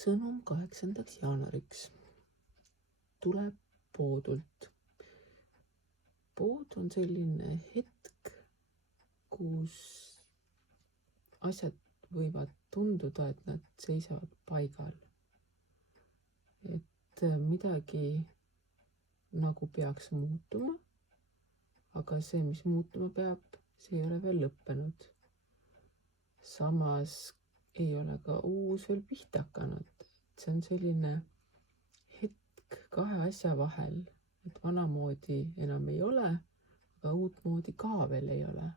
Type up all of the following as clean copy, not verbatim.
sõnum 8. jaanuariks tuleb poodult. Pood on selline hetk, kus asjad võivad tunduda, et nad seisavad paigal. Et midagi nagu peaks muutuma, aga see, mis muutuma peab, see ei ole veel lõppenud. Samas ei ole ka uus veel pihta hakanud. See on selline hetk kahe asja vahel, et vanamoodi enam ei ole, aga uutmoodi ka veel ei ole.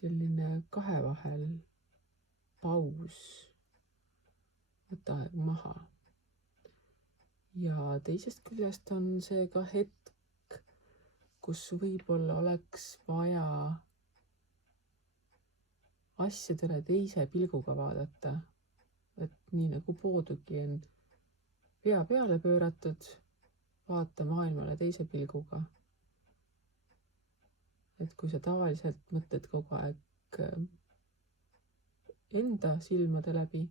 Selline kahe vahel paus, võta aeg maha. Ja teisest küljest on see ka hetk, kus võib-olla oleks vaja asjadele teise pilguga vaadata. Et nii nagu poodugi on pea peale pööratud, vaata maailmale teise pilguga. Et kui sa tavaliselt mõtled kogu aeg enda silmade läbi,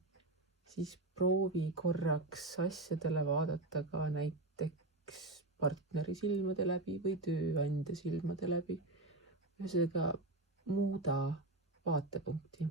siis proovi korraks asjadele vaadata ka näiteks partneri silmade läbi või tööandja silmade läbi. Ühesõnaga muuda vaatepunkti.